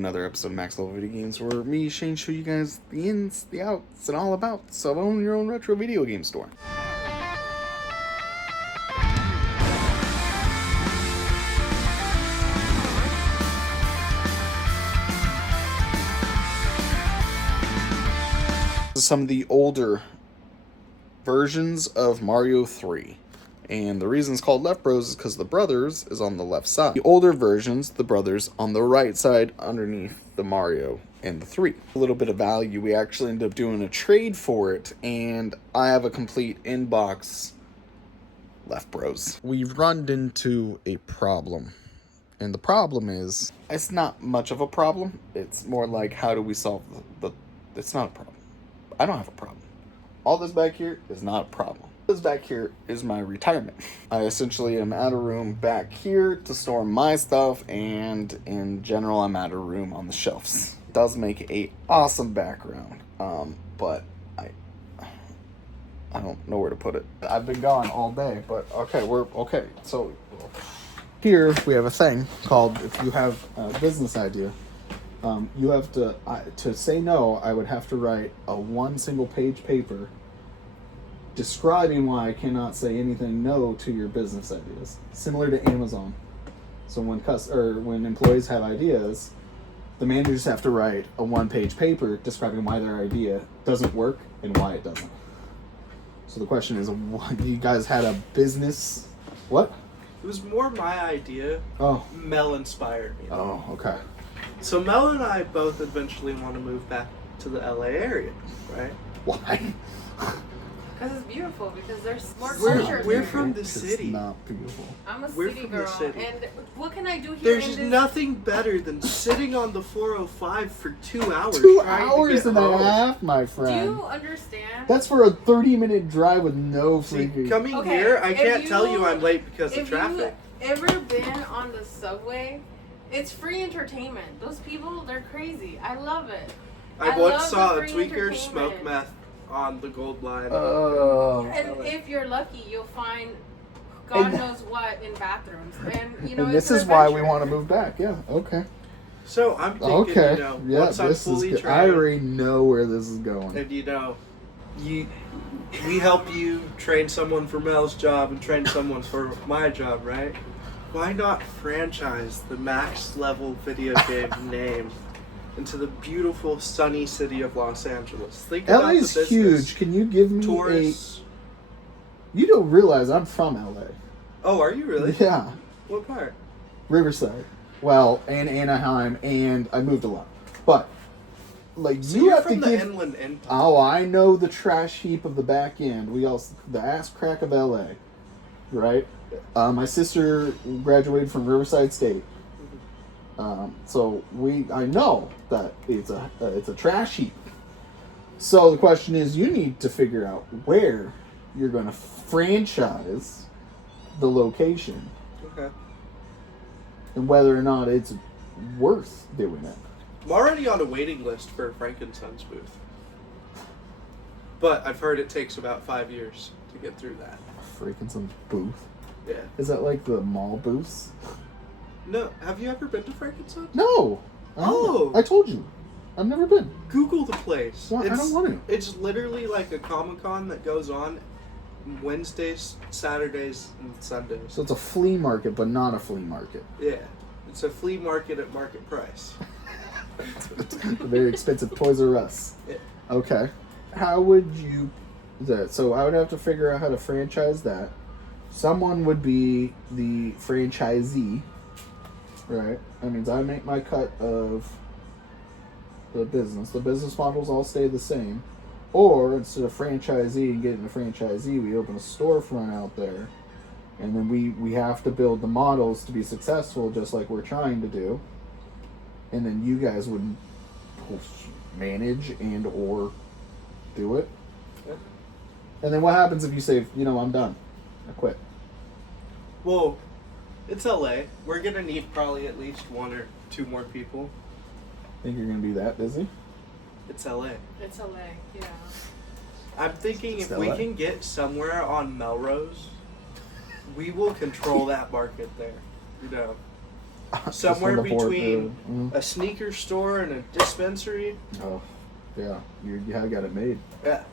Another episode of Max Level Video Games where me, Shane, show you guys the ins, the outs, and all abouts of owning your own retro video game store. Some of the older versions of Mario 3. And the reason it's called Left Bros is because the brothers is on the left side. The older versions, the brothers on the right side underneath the Mario and the 3. A little bit of value. We actually ended up doing a trade for it, and I have a complete inbox Left Bros. We've run into a problem. And the problem is, it's not much of a problem. It's more like, how do we solve the it's not a problem. I don't have a problem. All this back here is not a problem. This back here is my retirement. I essentially am out of room back here to store my stuff, and in general I'm out of room on the shelves. It does make a awesome background, but I don't know where to put it. I've been gone all day, but okay. So here we have a thing called, if you have a business idea, you have to say no, I would have to write a one single page paper describing why I cannot say anything no to your business ideas. Similar to Amazon. So when employees have ideas, the managers have to write a one-page paper describing why their idea doesn't work and why it doesn't. So the question is, you guys had a business... What? It was more my idea. Oh. Mel inspired me. Oh, okay. So Mel and I both eventually want to move back to the LA area, right? Why? Because it's beautiful, because there's more We're culture. from the city. It's not beautiful. I'm a We're city from girl, the city. and what can I do here? There's nothing better than sitting on the 405 for 2 hours. 2 trying hours to and get a home. half, my Do friend. you understand? That's for a 30-minute drive with no See, freaking... coming Okay, here, I if can't you- tell you I'm late because of If traffic. you ever been on the subway, it's free entertainment. Those people, they're crazy. I love it. I love once saw the a free tweaker smoke entertainment. meth on the Gold Line. And if you're lucky, you'll find God And- knows what in bathrooms. And you know, And this it's is why we adventure. want to move back. Yeah, okay. So I'm thinking, Okay. Yeah, once I'm this is fully good. trained, I already know where this is going. and we help you train someone for Mel's job and train someone for my job, right? Why not franchise the Max Level video game name into the beautiful sunny city of Los Angeles? Think about the LA's business, huge. Can you give me tourists. You don't realize I'm from LA. Oh, are you really? Yeah. What part? Riverside. Well, and Anaheim, and I moved a lot. But, like, So you you're have to from the give... Inland Empire. Oh, I know the trash heap of the back end. The ass crack of LA, right? My sister graduated from Riverside State, so I know that it's a trash heap. So the question is, you need to figure out where you're going to franchise the location Okay. and whether or not it's worth doing it. I'm already on a waiting list for Frankenson's booth. But I've heard it takes about 5 years to get through that. Freaking some booth. Yeah. Is that like the mall booths? No, have you ever been to Frankenson? No. Oh. I told you. I've never been. Google the place. Well, I don't want to. It's literally like a Comic-Con that goes on Wednesdays, Saturdays, and Sundays. So it's a flea market, but not a flea market. Yeah. It's a flea market at market price. A very expensive Toys R Us. Yeah. Okay. How would you... So I would have to figure out how to franchise that. Someone would be the franchisee, right? That means I make my cut of the business. The business models all stay the same. Or, instead of franchisee and getting a franchisee, we open a storefront out there. And then we have to build the models to be successful, just like we're trying to do. And then you guys would manage and or do it. Yeah. And then what happens if you say, I'm done? I quit. Well, it's LA. We're going to need probably at least 1 or 2 more people. Think you're going to be that busy? It's LA. It's LA, yeah. I'm thinking It's if we LA. can get somewhere on Melrose, we will control that market there. somewhere from the port, between mhm. a sneaker store and a dispensary. Oh, yeah, you have got it made. Yeah.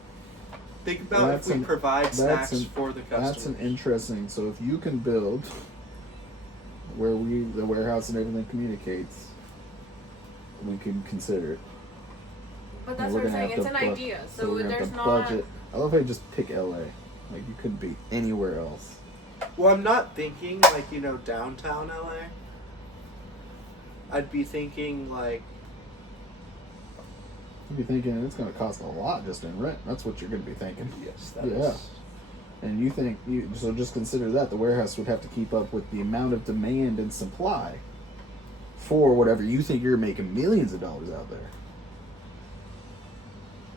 Think about if we provide snacks for the customers. That's an interesting. So if you can build where the warehouse and everything communicates, we can consider it. But that's what I'm saying. It's an idea. So we're gonna have there's to not. budget. I love how you just pick LA. Like you couldn't be anywhere else. Well, I'm not thinking like downtown LA. I'd be thinking like. You'd be thinking it's going to cost a lot just in rent. That's what you're going to be thinking. Yes, that is. And you think so? Just consider that the warehouse would have to keep up with the amount of demand and supply for whatever you think you're making millions of dollars out there.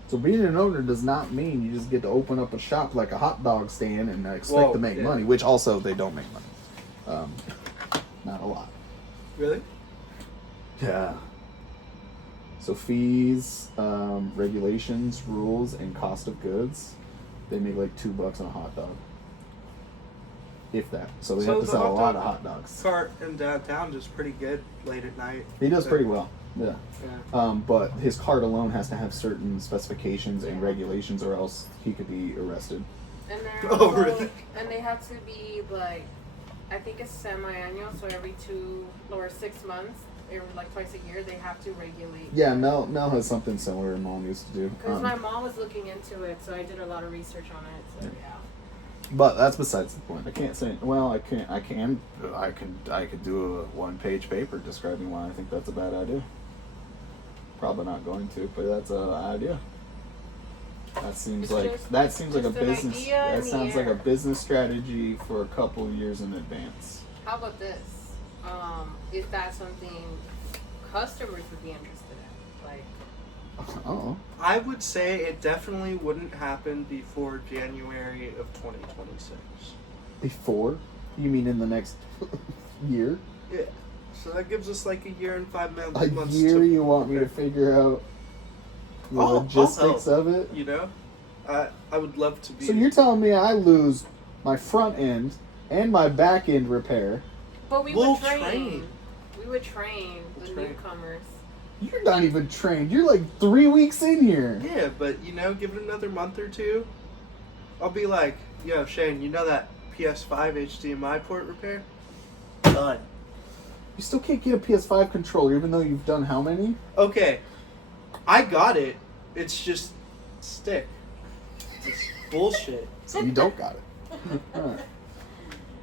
So being an owner does not mean you just get to open up a shop like a hot dog stand and expect to make money, which also they don't make money. Not a lot. Really? Yeah. So fees, regulations, rules, and cost of goods, they make like $2 on a hot dog. If that. So they have to sell a lot of hot dogs. Cart in downtown does pretty good late at night. He does pretty well. Yeah. Yeah. But his cart alone has to have certain specifications and regulations, or else he could be arrested. And they're also, really? And they have to be like, I think it's semi-annual, so every 2 or 6 months, or like twice a year, they have to regulate. Yeah, Mel has something similar Mom used to do. Because my mom was looking into it, so I did a lot of research on it. So yeah. But that's besides the point. I can't say. Well, I could do a 1-page paper describing why I think that's a bad idea. Probably not going to, but that's an idea. That seems like a business. That sounds like a business strategy for a couple of years in advance. How about this? Is that something customers would be interested in? Like, I would say it definitely wouldn't happen before January of 2026. Before? You mean in the next year? Yeah. So that gives us like a year and 5 months. A year you want me to figure out the logistics of it? I would love to be. So you're telling me I lose my front end and my back end repair? But we'll train. We would train the newcomers. You're not even trained. You're like 3 weeks in here. Yeah, but give it another month or two. I'll be like, yo, Shane, you know that PS5 HDMI port repair? Done. You still can't get a PS5 controller even though you've done how many? Okay. I got it. It's just stick. It's bullshit. So you don't got it. Alright.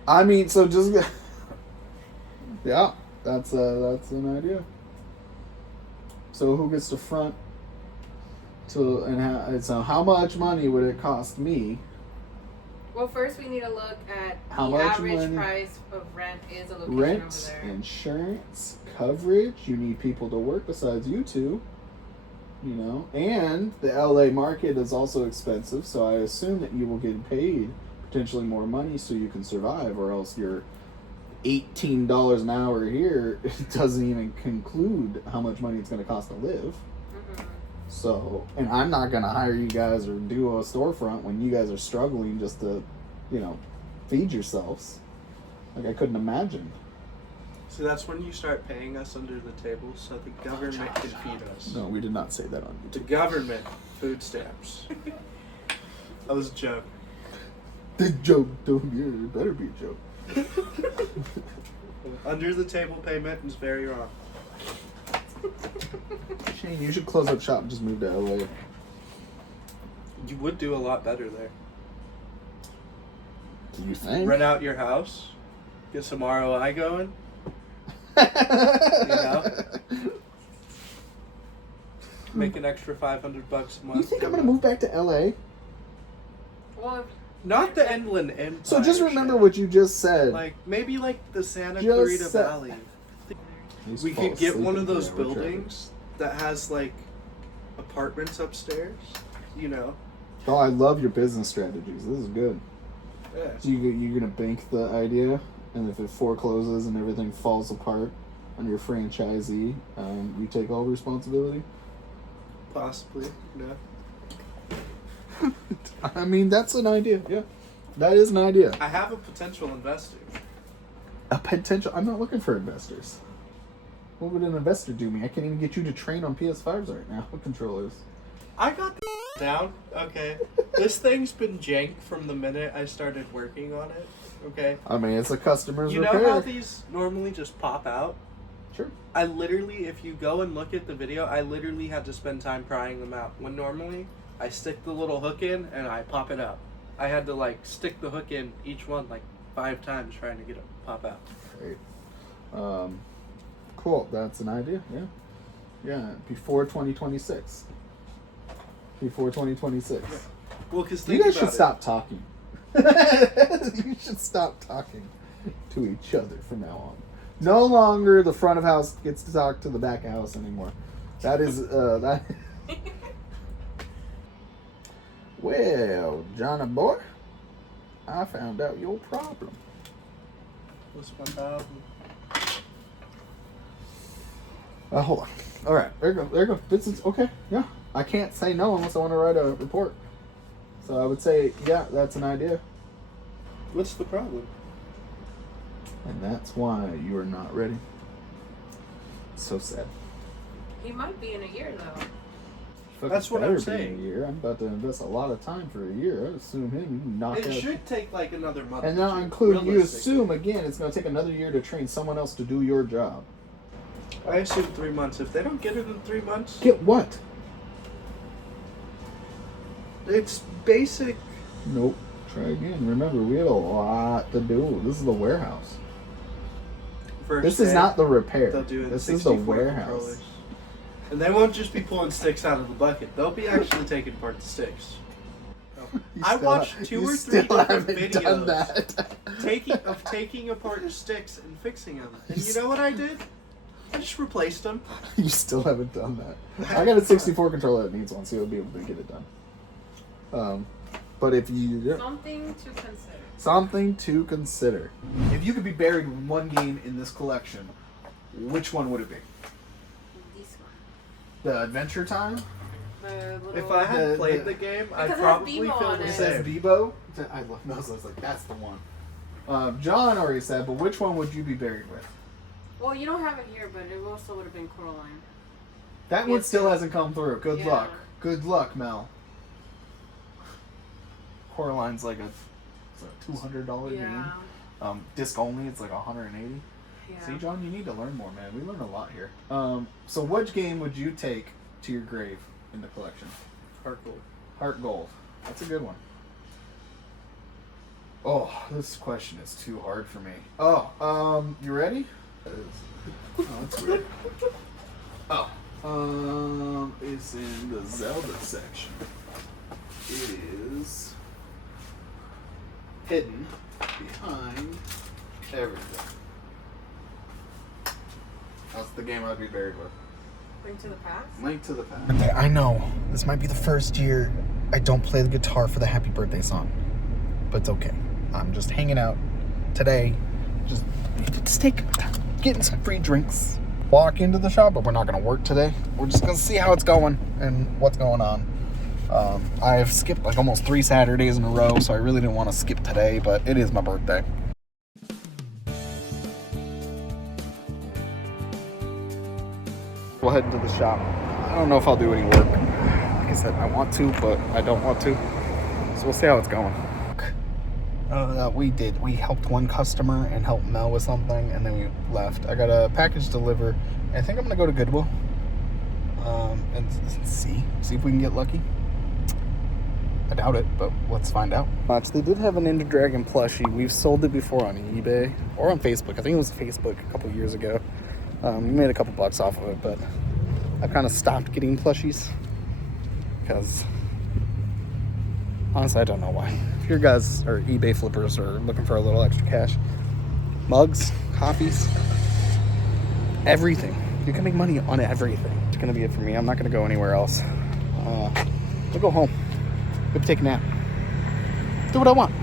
I mean, so just... Yeah, that's an idea. So who gets to front how much money would it cost me? Well, first we need to look at how the much average price of rent is a location rent, over there. Insurance, coverage. You need people to work besides you two. And the LA market is also expensive, so I assume that you will get paid potentially more money so you can survive, or else you're $18 an hour here, it doesn't even conclude how much money it's going to cost to live. Mm-hmm. So, and I'm not going to hire you guys or do a storefront when you guys are struggling just to, feed yourselves. Like, I couldn't imagine. So that's when you start paying us under the table so the government can feed us. No, we did not say that on YouTube. The government food stamps. That was a joke. The joke, it better be a joke. Under the table payment is very wrong. Shane, you should close up shop and just move to LA. You would do a lot better there. Do you think? Rent out your house, get some ROI going. Make an extra $500 a month. You think I'm gonna move back to LA? Well, not the Inland Empire. So just remember what you just said. Like maybe like the Santa Clarita Valley. We could get one of those buildings that has like apartments upstairs. Oh, I love your business strategies. This is good. Yeah. So you're gonna bank the idea, and if it forecloses and everything falls apart on your franchisee, you take all responsibility. Possibly, I mean, that's an idea. Yeah, that is an idea. I have a potential investor. A potential. I'm not looking for investors. What would an investor do me? I can't even get you to train on PS5s right now with controllers. I got the down. Okay. This thing's been jank from the minute I started working on it. Okay. I mean, it's a customer's You repair. know how these normally just pop out? Sure. I literally, if you go and look at the video, I literally had to spend time prying them out. When normally, I stick the little hook in and I pop it out. I had to like stick the hook in each one like 5 times trying to get it to pop out. Great. Cool. That's an idea. Yeah. Yeah. Before 2026. Before 2026. Yeah. Well, because You guys should stop talking. You should stop talking to each other from now on. No longer the front of house gets to talk to the back of house anymore. That is that. Well, Johnny boy, I found out your problem. What's my problem? Hold on. All right, there you go. There you go. This is okay. Yeah, I can't say no unless I want to write a report. So I would say, yeah, that's an idea. What's the problem? And that's why you are not ready. So sad. He might be in a year though. Fucking That's what better I'm be saying. A year. I'm about to invest a lot of time for a year. I assume him you knock It out. should take like another month. And or now two, include you realistically. assume again it's going to take another year to train someone else to do your job. I assume 3 months. If they don't get it in 3 months, Get what? it's basic. Nope. Try again. Remember, we have a lot to do. This is the warehouse. First This is day, not the repair. They'll do it. This is the 64 warehouse. controllers. And they won't just be pulling sticks out of the bucket. They'll be actually taking apart the sticks. You I still watched ha- 2 you or 3 still different haven't done videos that. taking apart sticks and fixing them. And you know what I did? I just replaced them. You still haven't done that. I got a 64 controller that needs one, so you'll be able to get it done. But if you Something to consider. something to consider. If you could be buried with one game in this collection, which one would it be? This one. The Adventure Time? The little, If I had The- played the- the game, Because I'd it has probably Beemo feel on the it. It says same. Bebo. I love those. I was like, that's the one. John already said, but which one would you be buried with? Well, you don't have it here, but it also would have been Coraline. That one Yes, still yes. hasn't come through. Good Yeah. luck. Good luck, Mel. Coraline's like a $200 Yeah. game. Disc only, it's like $180. Yeah. See, John, you need to learn more, man. We learn a lot here. So which game would you take to your grave in the collection? Hardcore. Heart Gold. That's a good one. Oh, this question is too hard for me. Oh, you ready? Oh, that's weird. Oh, it's in the Zelda section. It is hidden behind everything. That's the game I'd be buried with. Link to the Past? Link to the Past. I know this might be the first year I don't play the guitar for the happy birthday song, but it's okay. I'm just hanging out today, just getting some free drinks. Walk into the shop, but we're not gonna work today. We're just gonna see how it's going and what's going on. I've skipped like almost 3 Saturdays in a row, so I really didn't want to skip today, but it is my birthday. We'll head into the shop. I don't know if I'll do any work. Like I said, I want to, but I don't want to. So we'll see how it's going. We helped one customer and helped Mel with something, and then we left. I got a package delivered. I think I'm gonna go to Goodwill and see if we can get lucky. I doubt it, but let's find out. They did have an Ender Dragon plushie. We've sold it before on eBay or on Facebook. I think it was Facebook a couple years ago. We made a couple bucks off of it, but I've kind of stopped getting plushies because honestly, I don't know why. If your guys are eBay flippers or looking for a little extra cash, mugs, coffees, everything. You can make money on everything. It's gonna be it for me. I'm not gonna go anywhere else. I'll go home. Maybe take a nap. Do what I want.